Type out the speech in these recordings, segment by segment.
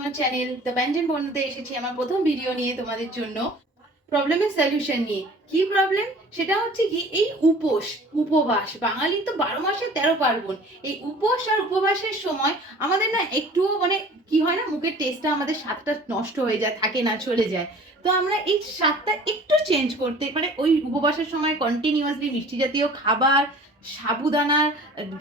আমার channel the ব্যঞ্জন বন্ধুতে এসেছি আমার প্রথম ভিডিও নিয়ে তোমাদের জন্য প্রবলেমের সলিউশন নিয়ে। কি প্রবলেম? সেটা হচ্ছে কি, এই উপবাস বাঙালি তো 12 মাসে 13 পার্বণ। এই উপোস আর উপবাসের সময় আমাদের না একটুও মানে কি হয় না, মুখের টেস্টটা আমাদের স্বাদটা নষ্ট হয়ে যায়, থাকে না, চলে যায়। তো আমরা এই স্বাদটা একটু চেঞ্জ করতে মানে ওই উপবাসের সময় কন্টিনিউয়াসলি মিষ্টি জাতীয় খাবার, সাবুদানার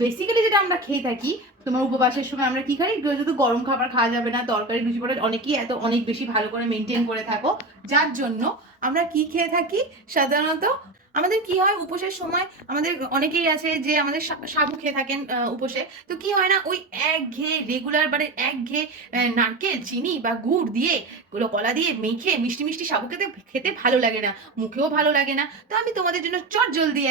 বেসিক্যালি যেটা আমরা খেয়ে থাকি। তোমার উপবাসের সময় আমরা কি খাই, যেহেতু গরম খাবার খাওয়া যাবে না, তরকারি লুচি পরে অনেকেই এত অনেক বেশি ভালো করে মেনটেন করে থাকো, যার জন্য আমরা কি খেয়ে থাকি সাধারণত। আমাদের কি হয় উপোসের সময়, আমাদের অনেকেই আছে যে আমাদের সাবু খেয়ে থাকেন উপোসে। তো কি হয় না, ওই একঘেয়ে রেগুলার মানে একঘেয়ে নারকেল চিনি বা গুড় দিয়ে কলা দিয়ে মেখে মিষ্টি মিষ্টি সাবু খেতে খেতে ভালো লাগে না, মুখেও ভালো লাগে না। তো আমি তোমাদের জন্য চট জলদি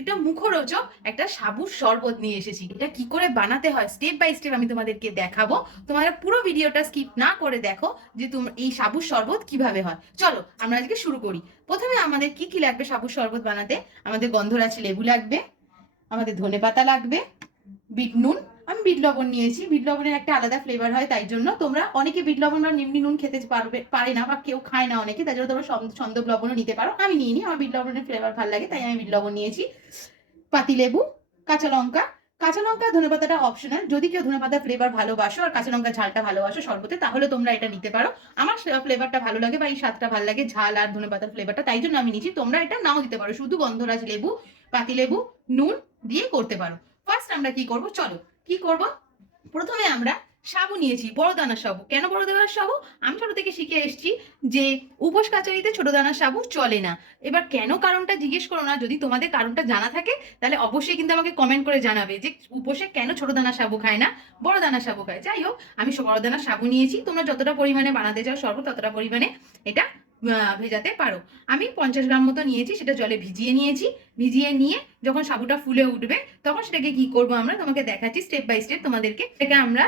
এটা মুখরোচক একটা সাবুর শরবত নিয়ে এসেছি। এটা কি করে বানাতে হয় স্টেপ বাই স্টেপ আমি তোমাদেরকে দেখাবো। তোমরা পুরো ভিডিওটা স্কিপ না করে দেখো যে তোমার এই সাবুর শরবত কিভাবে হয়। চলো আমরা আজকে শুরু করি। প্রথমে আমাদের কি কি লাগবে সাবুর শরবত বানাতে? আমাদের গন্ধরাজ লেবু লাগবে, আমাদের ধনে পাতা লাগবে, বিট নুন। আমি বিট লবণ নিয়েছি, বিট লবণের একটা আলাদা ফ্লেভার হয়, তাই জন্য তোমরা অনেকে বিট লবণ বা নিম্নি নুন খেতে পারে না বা কেউ খায় না অনেকে, তাই জন্য তোমরা সন্দক লবণও নিতে পারো। আমি নিইনি, আমার বিট লবণের ফ্লেভার ভালো লাগে তাই আমি বিট লবণ নিয়েছি। পাতি লেবু, কাঁচা লঙ্কা। কাঁচা লঙ্কা ধনে পাতাটা অপশনাল, যদি কেউ ধনে পাতা ফ্লেভার ভালোবাসো আর কাঁচা লঙ্কা ঝালটা ভালোবাসো শরবতে, তাহলে তোমরা এটা নিতে পারো। আমার ফ্লেভারটা ভালো লাগে বা এই স্বাদটা ভালো লাগে ঝাল আর ধনে পাতার ফ্লেভারটা, তাই জন্য আমি নিচ্ছি। তোমরা এটা নাও দিতে পারো, শুধু গন্ধরাজ লেবু, পাতি লেবু, নুন দিয়ে করতে পারো। ফার্স্ট আমরা কি করব, চলো কি করব। প্রথমে আমরা সাবু নিয়েছি, বড় দানার সাবু। কেন বড় দানার সাবু? আমি ছোট থেকে শিখে এসেছি যে উপোস কাচারিতে ছোট দানার সাবু চলে না। এবার কেন, কারণটা জিজ্ঞেস করো না, যদি তোমাদের কারণটা জানা থাকে তাহলে অবশ্যই কিন্তু আমাকে কমেন্ট করে জানাবে যে উপোসে কেন ছোট দানার সাবু খায় না, বড় দানার সাবু খায়। যাই হোক, আমি বড় দানার সাবু নিয়েছি। তোমরা যতটা পরিমাণে বানাতে চাও শরবত ততটা পরিমাণে এটা ভেজাতে পারো। আমি 50 গ্রাম মতো নিয়েছি, সেটা জলে ভিজিয়ে নিয়েছি। ভিজিয়ে নিয়ে যখন সাবুটা ফুলে উঠবে তখন সেটাকে কি করব আমরা তোমাকে দেখাচ্ছি স্টেপ বাই স্টেপ তোমাদেরকে। সেটাকে আমরা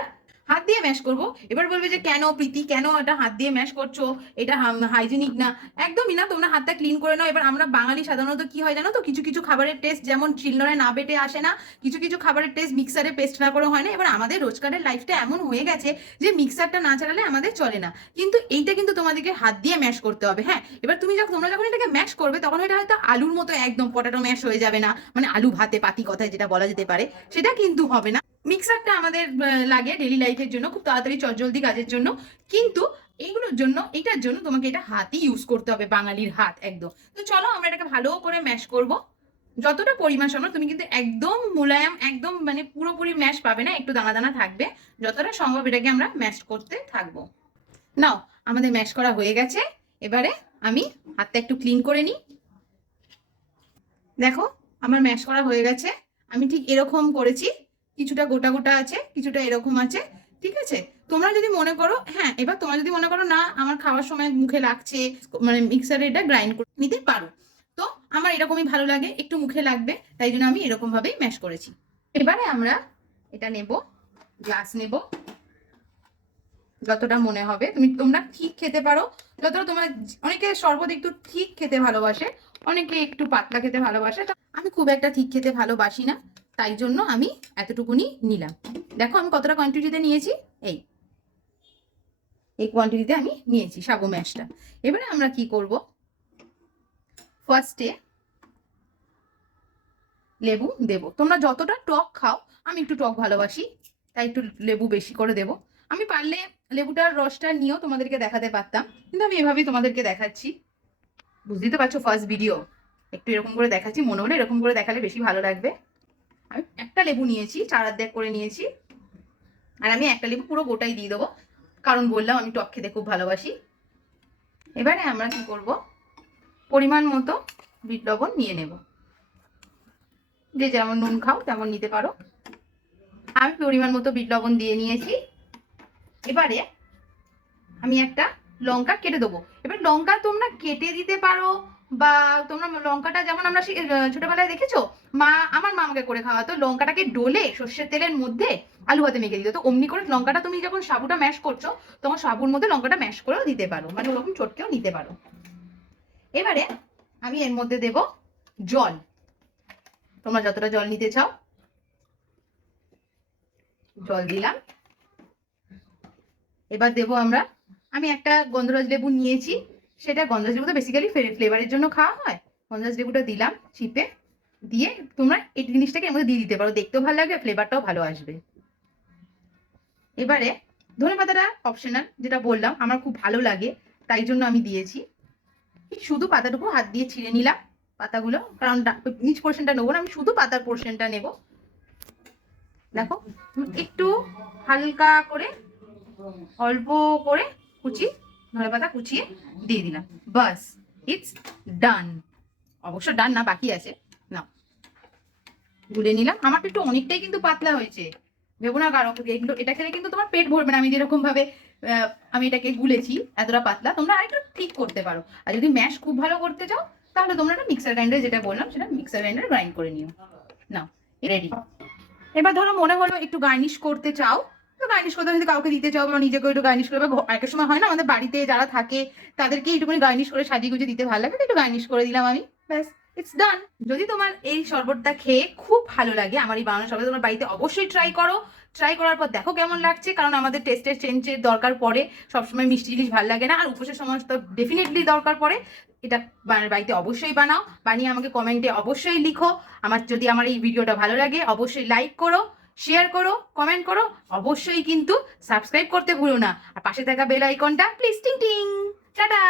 হাত দিয়ে ম্যাশ করব। এবার বলবে যে কেন প্রীতি, কেন এটা হাত দিয়ে ম্যাশ করছো, এটা হাইজেনিক না। একদমই না, তোমরা হাতটা ক্লিন করে নাও। এবার আমরা বাঙালি সাধারণত কি হয় জানো তো, কিছু কিছু খাবারের টেস্ট যেমন শিলনোড়ায় না বেটে আসে না, কিছু কিছু খাবারের টেস্ট মিক্সারে পেস্ট না করে হয় না। এবার আমাদের রোজকারের লাইফটা এমন হয়ে গেছে যে মিক্সারটা না চালালে আমাদের চলে না, কিন্তু এইটা কিন্তু তোমাদেরকে হাত দিয়ে ম্যাশ করতে হবে। হ্যাঁ, এবার তোমরা যখন এটাকে ম্যাশ করবে তখন এটা হয়তো আলুর মতো একদম পটাটো ম্যাশ হয়ে যাবে না, মানে আলু ভাতে পাতি কথায় যেটা বলা যেতে পারে, সেটা কিন্তু হবে না। মিক্সারটা আমাদের লাগে ডেলি লাইফের জন্য, খুব তাড়াতাড়ি চটজলদি কাজের জন্য, কিন্তু এইগুলোর জন্য, এটার জন্য তোমাকে এটা হাতই ইউজ করতে হবে, বাঙালির হাত একদম। তো চলো আমরা এটাকে ভালো করে ম্যাশ করব। যতটা পরিমাণ সম্ভব, তুমি কিন্তু একদম মোলায়েম একদম মানে পুরোপুরি ম্যাশ পাবে না, একটু দানা দানা থাকবে। যতটা সম্ভব এটাকে আমরা ম্যাশ করতে থাকবো। নাও, আমাদের ম্যাশ করা হয়ে গেছে। এবারে আমি হাতটা একটু ক্লিন করে নিই। দেখো, আমার ম্যাশ করা হয়ে গেছে। আমি ঠিক এরকম করেছি, কিছুটা গোটা গোটা আছে, কিছুটা এরকম আছে। ঠিক আছে, তোমরা যদি মনে করো, হ্যাঁ, এবার তোমরা যদি মনে করো না আমার খাওয়ার সময় মুখে লাগছে, মানে মিক্সারে এটা গ্রাইন্ড করে নিতে পারো। তো আমার এরকমই ভালো লাগে, একটু মুখে লাগবে, তাই জন্য আমি এরকম ভাবেই ম্যাশ করেছি। এবারে আমরা এটা নেব, গ্লাস নেব, যতটা মনে হবে। তোমরা ঠিক খেতে পারো যতটা তোমরা, অনেকে শরবত একটু ঠিক খেতে ভালোবাসে, অনেকে একটু পাতলা খেতে ভালোবাসে। আমি খুব একটা ঠিক খেতে ভালোবাসি না, তাই জন্য আমি এতটুকুনি নিলাম। দেখো আমি কতটা কোয়ান্টিটিতে নিয়েছি, এই এই কোয়ান্টিটিতে আমি নিয়েছি সাবু ম্যাশটা। এবারে আমরা কি করব, ফার্স্টে লেবু দেব। তোমরা যতটা টক খাও, আমি একটু টক ভালোবাসি তাই একটু লেবু বেশি করে দেব। আমি পারলে লেবুটার রসটা নিয়েও তোমাদেরকে দেখাতে পারতাম, কিন্তু আমি এভাবেই তোমাদেরকে দেখাচ্ছি। বুঝতেই তো পারছো ফার্স্ট ভিডিও, একটু এরকম করে দেখাচ্ছি, মনে হলে এরকম করে দেখালে বেশি ভালো লাগবে। আমি একটা লেবু নিয়েছি, 4 অর্ধেক করে নিয়েছি, আর আমি একটা লেবু পুরো গোটাই দিয়ে দেবো, কারণ বললাম আমি টক খেতে খুব ভালোবাসি। এবারে আমরা কি করব, পরিমাণ মতো বিট লবণ নিয়ে নেব। যে যেমন নুন খাও তেমন নিতে পারো। আমি পরিমাণ মতো বিট লবণ দিয়ে নিয়েছি। এবারে আমি একটা লঙ্কা কেটে দেবো। এবার লঙ্কা তোমরা কেটে দিতে পারো, বা তোমরা লঙ্কাটা যেমন আমরা ছোটবেলায় দেখেছো, আমার মা আমাকে করে খাওয়াতো, লঙ্কাটাকে ডলে সর্ষের তেলের মধ্যে আলু ভাতে মেখে দিত। তো অমনি করে লঙ্কাটা তুমি যখন সাবুটা ম্যাশ করছো তখন সাবুর মধ্যে লঙ্কাটা ম্যাশ করেও দিতে পারো, মানে ওরকম চটকেও নিতে পারো। এবারে আমি এর মধ্যে দেব জল। তোমরা যতটা জল নিতে চাও জল দিলাম। এবার দেবো আমরা, আমি একটা গন্ধরাজ লেবু নিয়েছি, সেটা গন্ধরাজ লেবু তো বেসিক্যালি ফ্লেভারের জন্য খাওয়া হয়। গন্ধরাজ লেবুটা দিলাম চিপে, দিয়ে তোমরা এই জিনিসটাকে এর মধ্যে দিয়ে দিতে পারো, দেখতেও ভালো লাগবে, ফ্লেভারটাও ভালো আসবে। এবারে ধনে পাতাটা অপশনাল, যেটা বললাম আমার খুব ভালো লাগে তাই জন্য আমি দিয়েছি। শুধু পাতাটুকু হাত দিয়ে ছিঁড়ে নিলাম পাতাগুলো, কারণ নিচ পোর্শনটা নেবো না, আমি শুধু পাতার পোর্শনটা নেব। দেখো একটু হালকা করে অল্প করে ধনে পাতা কুচিয়ে দিয়ে দিলাম, বাস ইটস ডান। অবশ্য ডান না, বাকি আছে, না গুলে নিলাম। আমারটা একটু অনেকটাই কিন্তু পাতলা হয়েছে, ভেবো না কারো, এগুলো এটা খেলে কিন্তু তোমার পেট ভরবে না। আমি যেরকম ভাবে আমি এটাকে গুলেছি এতটা পাতলা, তোমরা আরেকটু ঠিক করতে পারো। আর যদি ম্যাশ খুব ভালো করতে চাও তাহলে তোমরা একটা মিক্সার গ্রাইন্ডার, যেটা বললাম সেটা মিক্সার গ্রাইন্ডার গ্রাইন্ড করে নিও। নাও রেডি। এবার ধরো মনে হলো একটু গার্নিশ করতে চাও, তো গার্নিশ করতে যদি কাউকে দিতে চাও বা নিজেকে একটু গার্নিশ করে, বা একটা সময় হয় না আমাদের বাড়িতে যারা থাকে তাদেরকে একটুখানি গার্নিশ করে সাজিয়ে গুজিয়ে দিতে ভালো লাগে, একটু গার্নিশ করে দিলাম আমি, ব্যাস ইটস ডান। যদি তোমার এই শরবতটা খেয়ে খুব ভালো লাগে, আমার এই বানানো শরবত, তোমার বাড়িতে অবশ্যই ট্রাই করো। ট্রাই করার পর দেখো কেমন লাগছে, কারণ আমাদের টেস্টের চেঞ্জের দরকার পড়ে, সবসময় মিষ্টি জিনিস ভালো লাগে না, আর উপোসের সময় তো ডেফিনেটলি দরকার পড়ে। এটা বাড়িতে অবশ্যই বানাও, বানিয়ে আমাকে কমেন্টে অবশ্যই লিখো। যদি আমার এই ভিডিওটা ভালো লাগে অবশ্যই লাইক করো, শেয়ার করো, কমেন্ট করো, অবশ্যই কিন্তু সাবস্ক্রাইব করতে ভুলো না, আর পাশে থাকা বেল আইকনটা প্লিজ টিং টিং। টাটা।